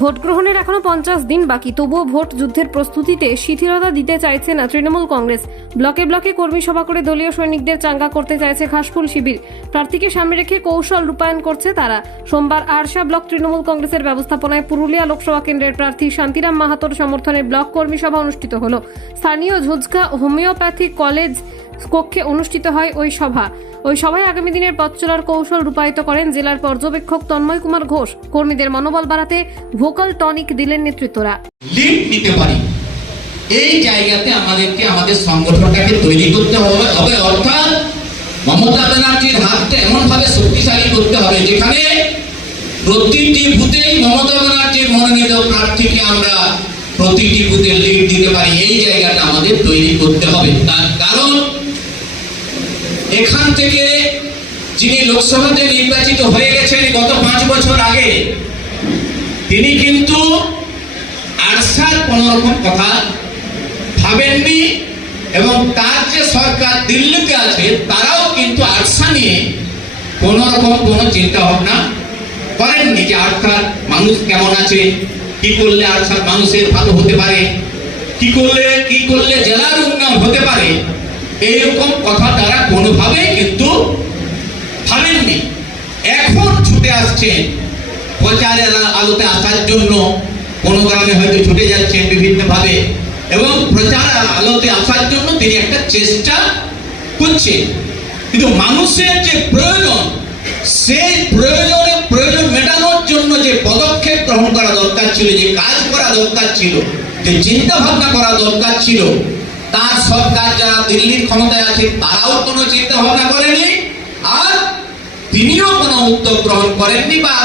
Vote গ্রহণের এখনও পঞ্চাশ দিন বাকি, তবুও ভোট যুদ্ধের প্রস্তুতিতে শিথিলতা দিতে চাইছে না তৃণমূল কংগ্রেস। ব্লকে ব্লকে কর্মী সভা করে দলীয় সৈনিকদের চাঙ্গা করতে চাইছে ঘাসফুল শিবির। প্রার্থীকে সামনে রেখে কৌশল রূপায়ণ করছে তারা। সোমবার আরশা ব্লক তৃণমূল কংগ্রেসের ব্যবস্থাপনায় পুরুলিয়া লোকসভা কেন্দ্রের প্রার্থী শান্তিরাম মাহাতোর সমর্থনে ব্লক কর্মী সভা অনুষ্ঠিত হল। স্থানীয় ঝুঝকা হোমিওপ্যাথি কলেজ কক্ষে অনুষ্ঠিত হয় ওই সভা। ওই সভায় আগামী দিনের পথ চলার কৌশল রূপায়িত করেন জেলার পর্যবেক্ষক তন্ময় কুমার ঘোষ। কর্মীদের মনোবল বাড়াতে ভোকাল টনিক দিলেন নেতৃত্বরা। লিড নিতে পারি। এই জায়গাতে আমাদেরকে আমাদের সংগঠনটাকে তৈরি করতে হবে হবে অর্থাৎ মমতা ব্যানার্জির হাতটা এমন ভাবে শক্তিশালী করতে হবে, যেখানে প্রতিটি বুথেই মমতা ব্যানার্জির মনোনীত প্রার্থীকে আমরা প্রতিটি বুথে লিড দিতে পারি। এই জায়গাটা আমাদের তৈরি করতে হবে। তার এখান থেকে যিনি লোকসভাতে নির্বাচিত হয়ে গেছেন গত পাঁচ বছর আগে, তিনি কিন্তু আরসার কোন রকম কথা ভাবেননি এবং তার যে সরকার দিল্লিতে আছে, তারাও কিন্তু আরসা নিয়ে কোন রকম কোনো চিন্তা ভাবনা করেননি যে আরসার মানুষ কেমন আছে, কি করলে আরসার মানুষের ভালো হতে পারে, কি করলে কি করলে জেলার উন্নয়ন হতে পারে। এইরকম কথা তারা কোনোভাবেই কিন্তু ভাবেননি। এখন ছুটে আসছেন প্রচারের আলোতে আসার জন্য কোনো গ্রামে হয়তো ছুটে যাচ্ছেন বিভিন্নভাবে এবং প্রচার আলোতে আসার জন্য তিনি একটা চেষ্টা করছেন। কিন্তু মানুষের যে প্রয়োজন, সেই প্রয়োজনে প্রয়োজন মেটানোর জন্য যে পদক্ষেপ গ্রহণ করা দরকার ছিল, যে কাজ করা দরকার ছিল, যে চিন্তা ভাবনা করা দরকার ছিল তার সরকার যারা দিল্লির ক্ষমতায় আছে, তারাও কোনো চিন্তা ভাবনা করেনি, আর তিনিও কোনো উদ্যোগ গ্রহণ করেননি বা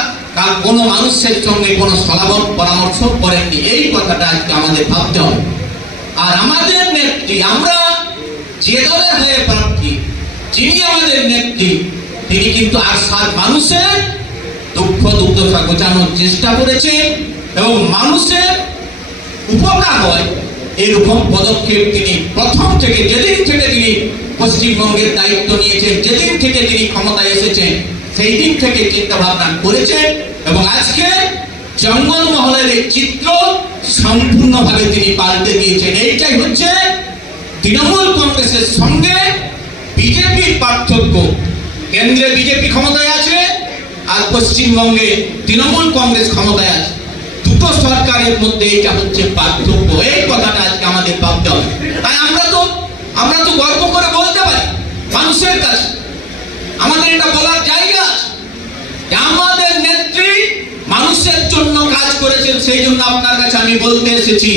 কোনো মানুষের সঙ্গে কোনো সলাবন পরামর্শ করেননি। এই কথাটা আজকে আমাদের ভাবতে হবে। আর আমাদের নেত্রী, আমরা যে দলের হয়ে প্রার্থী, যিনি আমাদের নেত্রী, তিনি কিন্তু আর সাত মানুষের দুঃখ দুর্দশা গোছানোর চেষ্টা করেছেন এবং মানুষের উপকার হয়। এরকম পদক্ষেপ তিনি প্রথম থেকে যেদিন থেকে তিনি পশ্চিমবঙ্গের দায়িত্ব নিয়েছেন, যেদিন থেকে তিনি ক্ষমতায় এসেছেন সেই দিন থেকে চিন্তা ভাবনা করেছেন এবং আজকে জঙ্গল মহলের এই চিত্র সম্পূর্ণভাবে তিনি পাল্টে দিয়েছেন। এইটাই হচ্ছে তৃণমূল কংগ্রেসের সঙ্গে বিজেপির পার্থক্য। কেন্দ্রে বিজেপি ক্ষমতায় আছে আর পশ্চিমবঙ্গে তৃণমূল কংগ্রেস ক্ষমতায় আছে। দুটো সরকারের মধ্যে এটা হচ্ছে পার্থক্য। এই কথাটা আজকে আমাদের ভাবতে হবে। তাই আমরা তো আমরা তো গর্ব করে বলতে পারি, মানুষের কাছে। আমাদের এটা বলার জায়গা আছে। আমাদের নেত্রী মানুষের জন্য কাজ করেছেন, সেই জন্য আপনার কাছে আমি বলতে এসেছি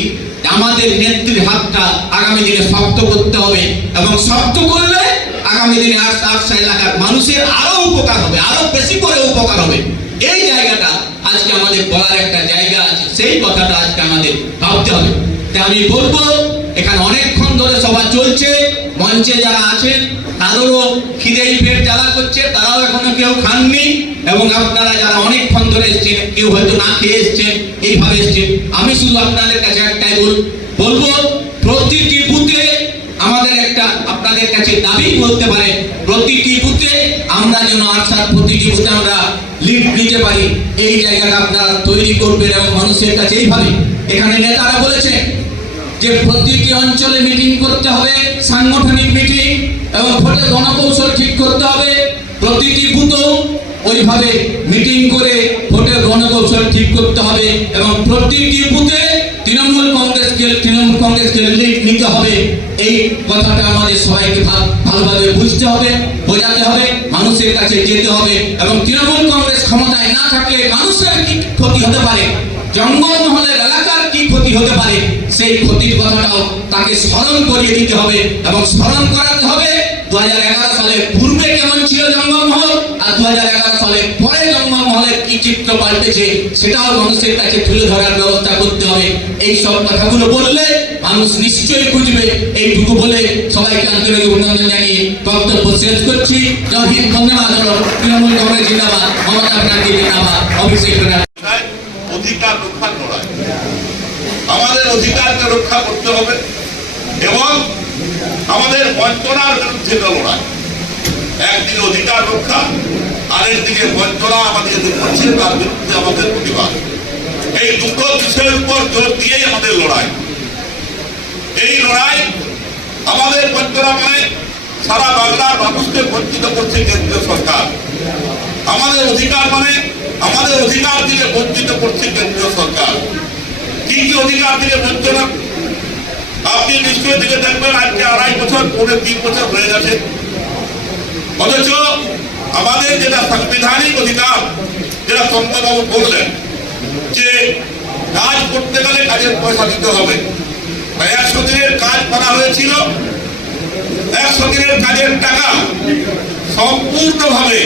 আমাদের নেত্রীর হাতটা আগামী দিনে শক্ত করতে হবে এবং শক্ত করলে আগামী দিনে আটশো আটশো এলাকার মানুষের আরও উপকার হবে, আরও বেশি করে উপকার হবে। এই জায়গাটা আজকে আমাদের বলার একটা জায়গা আছে, সেই কথাটা আজকে আমাদের ভাবতে হবে। আমি বলব, এখানে অনেকক্ষণ ধরে সভা চলছে, মঞ্চে যারা আছেন, তাদেরও খিদেই পেট জ্বালা করছে, তারাও এখনও কেউ খাননি, এবং আপনারা যারা অনেকক্ষণ ধরে এসছেন, কেউ হয়তো না খেয়ে এসছেন, এইভাবে এসছেন, আমি শুধু আপনাদের কাছে একটাই বল- বলব, প্রতিটি আপনাদের কাছে দাবি বলতে পারে, প্রতিটি বুথে আমরা যেন আসার প্রতিটি বুথে আমরা লিড নিতে পারি। এই জায়গাটা আপনারা তৈরি করবেন এবং মানুষের কাছে এইভাবে। এখানে নেতারা বলেছেন যে প্রতিটি অঞ্চলে মিটিং করতে হবে, সাংগঠনিক মিটিং এবং ভোটের গণকৌশল ঠিক করতে হবে। প্রতিটি বুথও ওইভাবে মিটিং করে ভোটের গণকৌশল ঠিক করতে হবে এবং প্রতিটি বুথে তৃণমূল কংগ্রেসকে তৃণমূল কংগ্রেসকে নিতে হবে। এই কথাটা আমাদের সবাইকে ভালোভাবে বুঝতে হবে, বোঝাতে হবে, মানুষের কাছে যেতে হবে এবং তৃণমূল কংগ্রেস ক্ষমতায় না থাকলে মানুষের কি ক্ষতি হতে পারে? জঙ্গলমহলের এলাকার কি ক্ষতি হতে পারে? সেই ক্ষতির কথাটাও তাকে স্মরণ করিয়ে দিতে হবে এবং স্মরণ করাতে হবে দু হাজার এগারো সালে পূর্বে কেমন ছিল জঙ্গলমহল আর দু সালের জঙ্গলমহলের কি চিত্র পাল্টেছে সেটাও মানুষের কাছে তুলে ধরার ব্যবস্থা করতে হবে। এই সব কথাগুলো বললে মানুষ নিশ্চয়ই বুঝবে। এইটুকু বলে সবাইকে আন্তরিক অভিনন্দন জানিয়ে বক্তব্য শেষ করছি। ধন্যবাদ তৃণমূল কংগ্রেস জিন্দাবাদ। মমতা ব্যানার্জি জিন্দাবাদ। অভিষেক অধিকার রক্ষার লড়াই। আমাদের অধিকারকে রক্ষা করতে হবে এবং আমাদের বঞ্চনার বিরুদ্ধে লড়াই। একদিকে অধিকার রক্ষা আরেকদিকে বঞ্চনা আমাদের করছে তার বিরুদ্ধে আমাদের প্রতিবাদ। এই দুটো বিষয়ের উপর জোর দিয়েই আমাদের লড়াই। এই লড়াই আমাদের বঞ্চনা মানে সারা বাংলার মানুষকে বঞ্চিত করছে কেন্দ্রীয় সরকার। আমাদের অধিকার মানে আমাদের অধিকার থেকে বঞ্চিত করছে কেন্দ্রীয় সরকার। কি কি অধিকার থেকে বঞ্চনা আপনি নিশ্চয়ই থেকে দেখবেন, আজকে আড়াই বছর পরে তিন বছর হয়ে গেছে। অথচ আমাদের যেটা সাংবিধানিক অধিকার, যেটা চন্দ্রবাবু বললেন, যে কাজ করতে গেলে কাজের পয়সা দিতে হবে। একশো দিনের কাজ করা হয়েছিল একশো দিনের কাজের টাকা সম্পূর্ণভাবে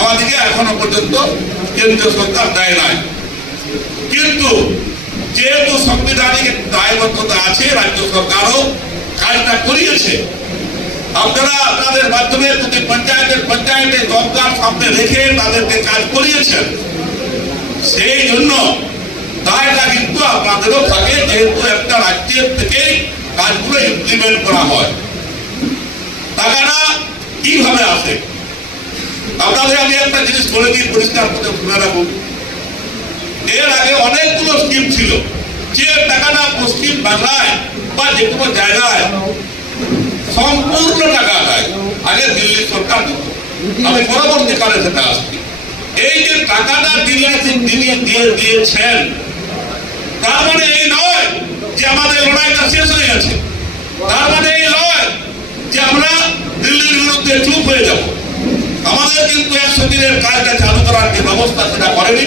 আমাদেরকে এখনও পর্যন্ত কেন্দ্রীয় সরকার দেয় নাই। কিন্তু যেহেতু সাংবিধানিক দায়বদ্ধতা আছে, রাজ্য সরকারও কাজটা করিয়েছে আপনারা আপনাদের মাধ্যমে প্রতি পঞ্চায়েতের পঞ্চায়েতে দরকার সামনে রেখে তাদেরকে কাজ করিয়েছেন। সেই জন্য দায়টা কিন্তু আপনাদেরও থাকে, যেহেতু একটা রাজ্যের থেকে কাজগুলো ইমপ্লিমেন্ট করা হয়। টাকাটা কীভাবে আসে? আপনাদের আমি একটা জিনিস বলে দিই, পরিষ্কার করে শুনে রাখুন। এর আগে অনেকগুলো স্কিম ছিল। যে টাকাটা পশ্চিম বাংলায় বা যে কোনো জায়গায় সম্পূর্ণ টাকা আদায়। আগে দিল্লি সরকার দিত। আমি পরবর্তীকালে সেটা আসছি এই যে টাকাটা দিল্লি দিয়ে দিয়ে দিয়েছেন, তার মানে এই নয় যে আমাদের লড়াইটা শেষ হয়ে গেছে। তার মানে এই নয় যে আমরা দিল্লির বিরুদ্ধে চুপ হয়ে যাব। আমাদের কিন্তু একশো দিনের কাজটা চালু করার যে ব্যবস্থা সেটা করেনি।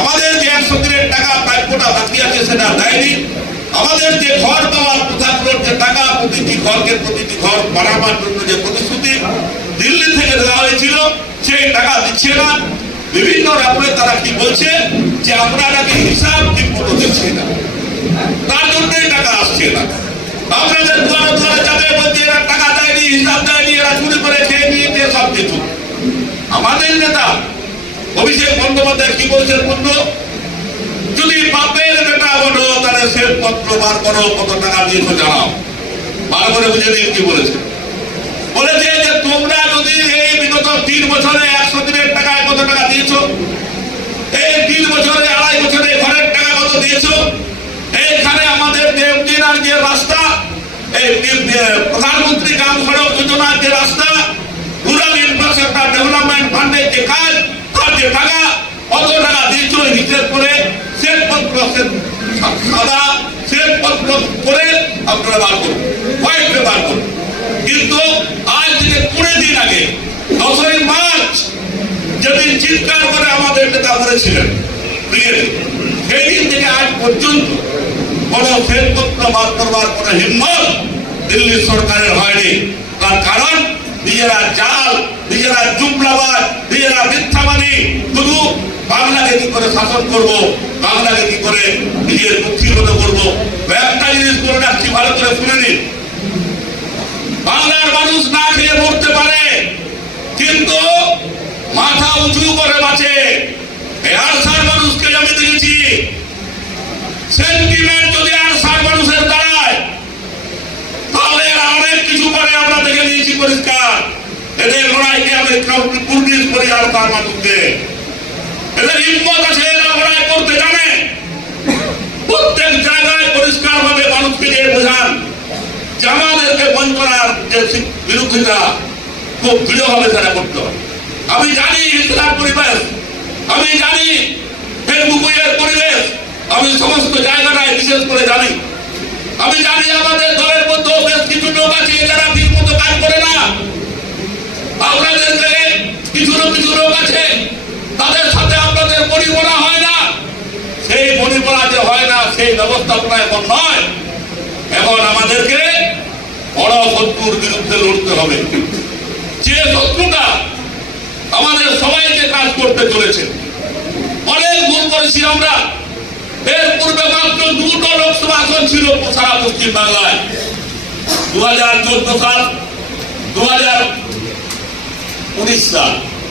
আমাদের যে একশো দিনের টাকা প্রাপ্যটা বাকি আছে, সেটা দেয়নি। আমাদের যে ঘর পাওয়ার প্রধানগুলোর যে টাকা প্রতিটি ঘরকে প্রতিটি ঘর বানাবার জন্য যে প্রতিশ্রুতি দিল্লি থেকে দেওয়া হয়েছিল, সেই টাকা দিচ্ছে না। বিভিন্ন রাপরে তারা কি বলছে যে আমরা নাকি হিসাব ঠিক মতো দিচ্ছি না। তার জন্যই টাকা আসছে না। আপনাদের দুয়ারে দুয়ারে যাবে বলছে এরা টাকা দেয়নি, হিসাব দেয়নি, এরা চুরি করে খেয়ে নিয়েছে সব কিছু। আমাদের নেতা অভিষেক বন্দ্যোপাধ্যায় কি বলছেন বন্ধু? যদি বাপের তাহলে পত্র বার করো কত টাকা দিয়েছ জানাও। বার করে বুঝে দিন কি বলেছে। বলেছে যে তোমরা যদি এই বিগত তিন বছরে একশো দিনের টাকায় কত টাকা দিয়েছ? এই তিন বছরে আড়াই বছরে ঘরের টাকা কত দিয়েছ? এইখানে আমাদের যে উদ্দিনার যে রাস্তা, এই প্রধানমন্ত্রী গ্রাম সড়ক যোজনার যে রাস্তা রুরাল ইনফ্রাস্ট্রাকচার ডেভেলপমেন্ট ফান্ডের যে কাজ, তার যে টাকা, কত টাকা দিয়েছ? হিসেব করে শ্বেতপত্র শ্বেত- সাদা শ্বেতপত্র করে আপনারা বার করুন, কয়েকটা বার করুন। কিন্তু আজ থেকে কুড়ি দিন আগে, দশই মার্চ, যেদিন চিৎকার করে আমাদের নেতা করেছিলেন সেই দিন থেকে আজ পর্যন্ত কোন শ্বেতপত্র বার করবার কোন হিম্মত দিল্লি সরকারের হয়নি। তার কারণ, নিজেরা জাল, নিজেরা জুমলাবাদ নিজেরা মিথ্যাবাদী শুধু বাংলাকে কি করে শাসন করব, বাংলাকে কি করে নিজের মুক্তিগত করব? একটা জিনিস করে রাখছি, ভালো করে শুনে নিন। বাংলার মানুষ না খেয়ে মরতে পারে, কিন্তু মাথা উঁচু করে বাঁচে। মানুষকে আমি দেখেছি। সেন্টিমেন্ট যদি আরসার মানুষের দাঁড়ায় তাহলে অনেক কিছু করে আমরা দেখে নিয়েছি পরিষ্কার। এদের লড়াইকে আমি কুর্নিশ করি আরসার মানুষকে খুব আমি জানি আমি জানি পরিবেশ, আমি সমস্ত জায়গাটায় বিশেষ করে জানি। আমি জানি আমাদের দলের মধ্যে বেশ কিছু লোক আছে যারা ঠিক মতো কাজ করে না আপনাদেরকে কিছু না কিছু লোক আছে তাদের সাথে আপনাদের পরিমনা হয় না সেই পরিমনা যে হয় না সেই ব্যবস্থাপনা এখন নয়। এখন আমাদেরকে বড় শত্রুর বিরুদ্ধে লড়তে হবে। যে শত্রুটা আমাদের সবাইকে কাজ করতে চলেছে। অনেক ভুল করেছি আমরা। এর পূর্বে মাত্র দুটো লোকসভা আসন ছিল সারা পশ্চিম বাংলায় দু হাজার চোদ্দ সাল দু হাজার উনিশ সাল।